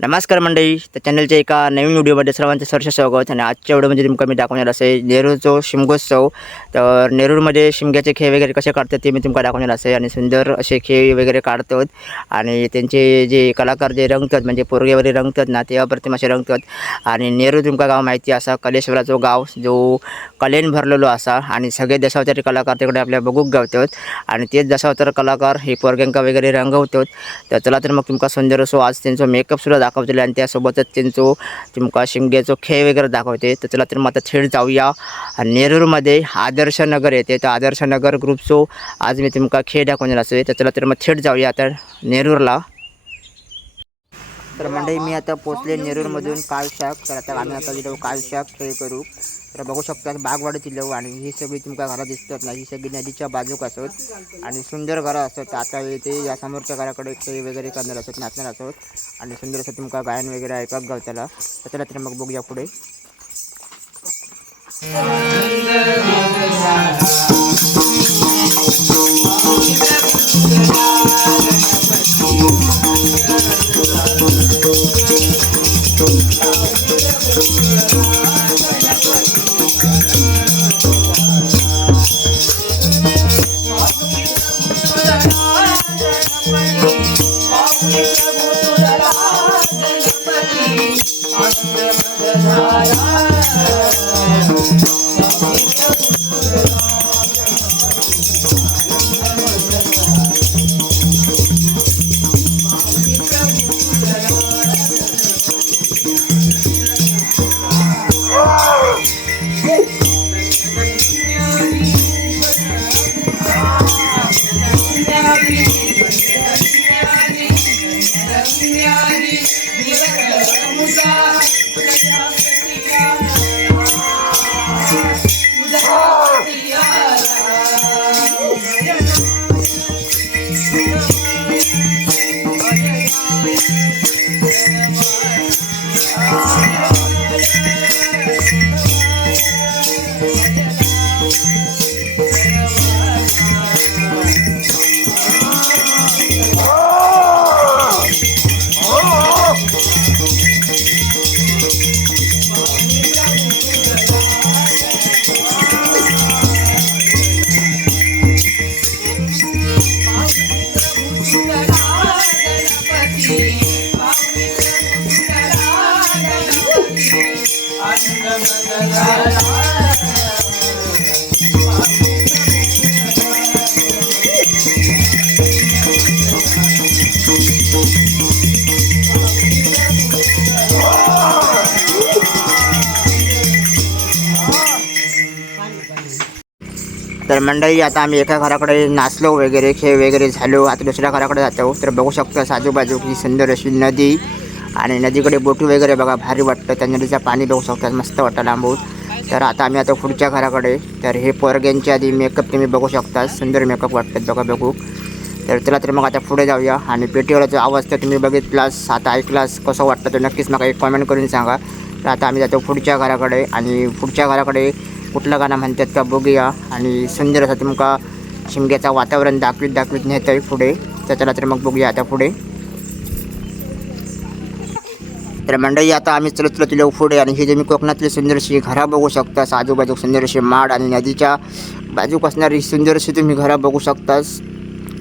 नमस्कार मंडळी, तर चॅनलच्या एका नवीन व्हिडिओमध्ये सर्वांचं सहर्ष स्वागत. आणि आजच्या व्हिडिओमध्ये तुमका मी दाखवणार असे नेरूरचो शिमगोत्सव. तर नेरूरमध्ये शिमग्याचे खेळ वगैरे कसे काढतात ते मी तुमका दाखवणार असे. आणि सुंदर असे खेळ वगैरे काढतात आणि त्यांचे जे कलाकार जे रंगतात म्हणजे पोरगे वगैरे रंगतात ना, ते अप्रतिम असे रंगतात. आणि नेरूर तुमका गाव माहिती असा कलेश्वराचो गाव जो कलेन भरलेलो असा. आणि सगळे दशावतारी कलाकार तिकडे आपल्या बघूक गावतात आणि तेच दशावतार कलाकार हे पोरग्यांका वगैरे रंगवतात. तर चला तर मग तुमका सुंदर असो आज त्यांचा मेकअप सुद्धा दाखवतले आणि त्यासोबतच त्यांचो तुमका शिमग्याचो खेळ वगैरे दाखवते. तर चला तर मग आता थेट जाऊया नेरूरमध्ये आदर्श नगर येते. तर आदर्श नगर ग्रुपचो आज मी तुमका खेळ दाखवणार असे. तर चला तर मग थेट जाऊया आता नेरूरला. तर मंडळी मी आता पोचले नेरूरमधून कालशाक. तर आता आम्ही आता गेलो कालशाक खेळ करू. तर बघू शकता बागवाडीत येलो आणि ही सगळी तुमका घरं दिसतात ना, ही सगळी नदीच्या बाजूक असत आणि सुंदर घरं असतात. आता ते या समोरच्या घराकडे खेळ वगैरे करणार असत, नाचणार असत आणि सुंदर असं तुमका गायन वगैरे ऐकत गावताला. तर चला तर मग बघूया पुढे. तर मंडळी आता आम्ही एका घराकडे नाचलो वगैरे खेळ वगैरे झालो. आता दुसऱ्या घराकडे जातो. तर बघू शकतो आजूबाजू ही सुंदर अशी नदी आणि नदीकडे बोटी वगैरे बघा भारी वाटतं. त्या नदीचं पाणी बघू शकतात, मस्त वाटतं लांबून. तर आता आम्ही आता पुढच्या घराकडे. तर हे पोरग्यांच्या आधी मेकअप तुम्ही बघू शकता, सुंदर मेकअप वाटतात बघा बघू. तर चला तर मग आता पुढे जाऊया. आणि पेटीवाल्याचा आवाज तर तुम्ही बघितलास, आता ऐकलास, कसं वाटतं तर नक्कीच मला एक कमेंट करून सांगा. तर आता आम्ही जातो पुढच्या घराकडे आणि पुढच्या घराकडे कुठलं गाणं म्हणतात का बघूया. आणि सुंदर असं तुमका शिमग्याचं वातावरण दाखवीत नेत आहे पुढे. तर चला तर मग बघूया आता पुढे. तर मंडळी आता आम्ही चलत चलत पुढे आणि ही तुम्ही कोकणातली सुंदरशी घरं बघू शकता. आजूबाजू सुंदर अशी माड आणि नदीच्या बाजूक असणारी सुंदर अशी तुम्ही घरं बघू शकतास.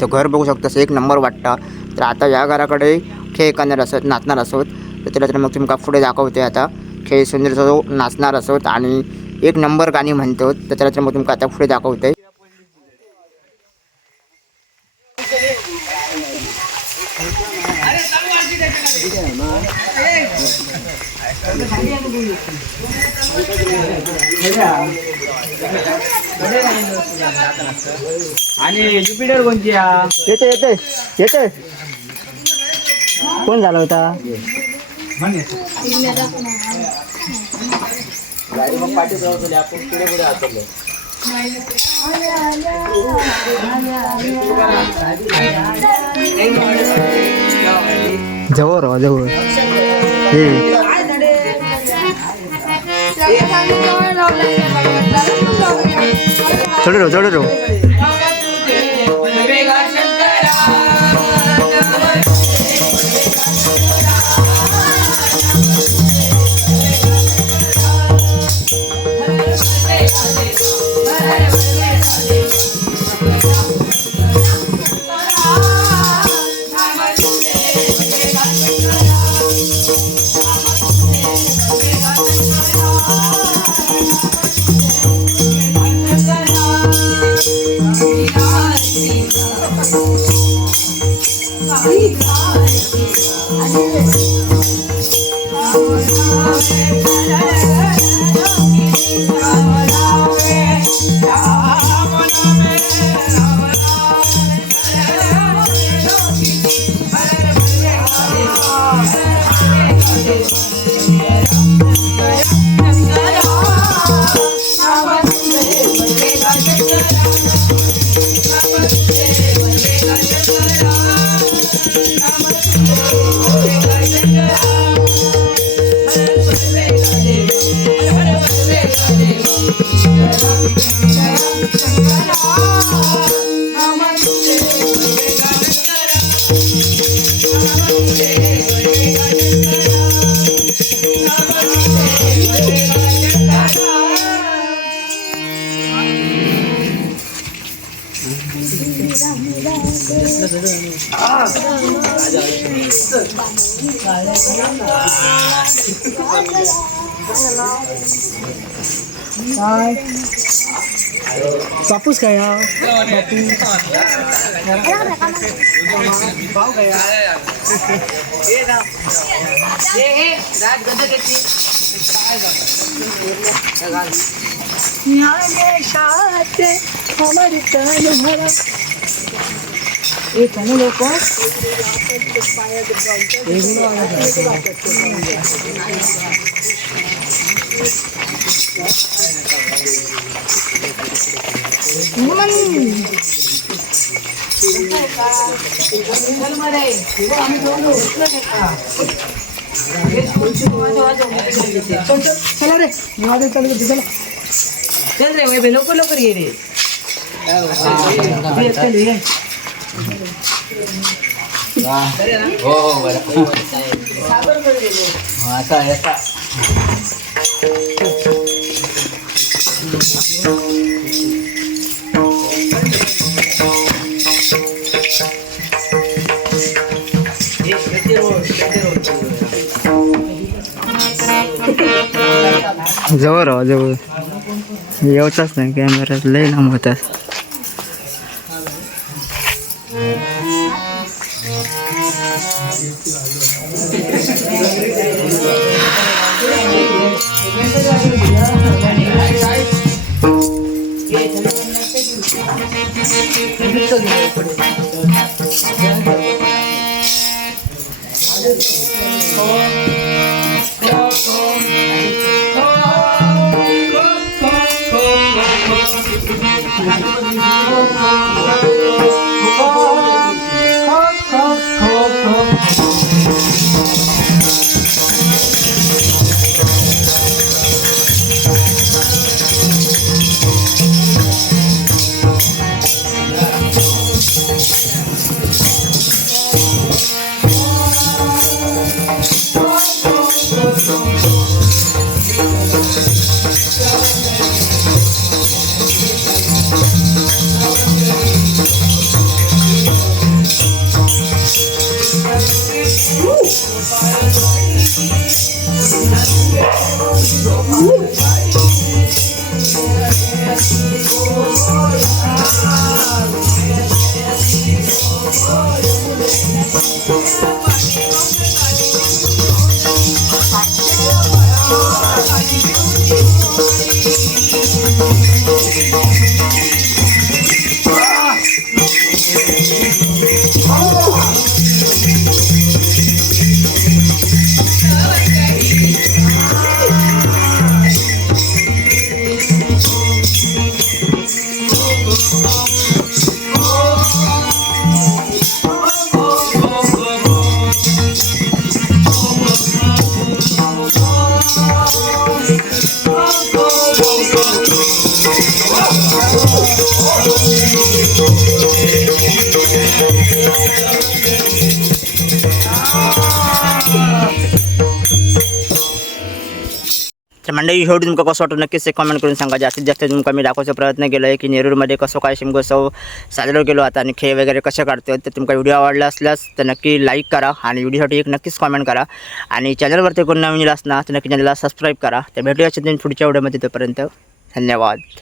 तर घर बघू शकतास, एक नंबर वाटतं. तर आता या घराकडे खेळ करणार असत, नाचणार असोत. तर त्याला तर मग तुमका पुढे दाखवते. आता खेळ सुंदर असो, नाचणार असोत आणि एक नंबर गाणी म्हणतो. तर त्याला तर मग तुमका आता पुढे दाखवते. आणि ज्युपिटर कोणती येते येते येते कोण झाला होता? जवळ जवळ थोडं काय कापूस काय हा भाव काय लोक चला रे निवादे चालू करते चला चल रे वैभव लवकर लवकर ये रे चल ये हो बरं आता येता जवळ राहा जवळ येऊचाच नाही कॅमेरा लय लांब होतात. तर मंडळी शेवटी तुमका कसं वाटतं नक्कीच एक कमेंट करून सांगा. जास्तीत जास्त तुमका मी दाखवायचा प्रयत्न केला आहे की नेरूरमध्ये कसं काय शिमगोत्सव साजरा केलो आता आणि खेळ वगैरे कसे काढतो. तर तुमका व्हिडिओ आवडला असल्यास तर नक्की लाईक करा आणि व्हिडिओसाठी एक नक्कीच कमेंट करा आणि चॅनलवरती कोण नवीन असणार तर नक्की चॅनलला सबस्क्राईब करा. तर भेटूया पुढच्या व्हिडिओमध्ये. तोपर्यंत धन्यवाद.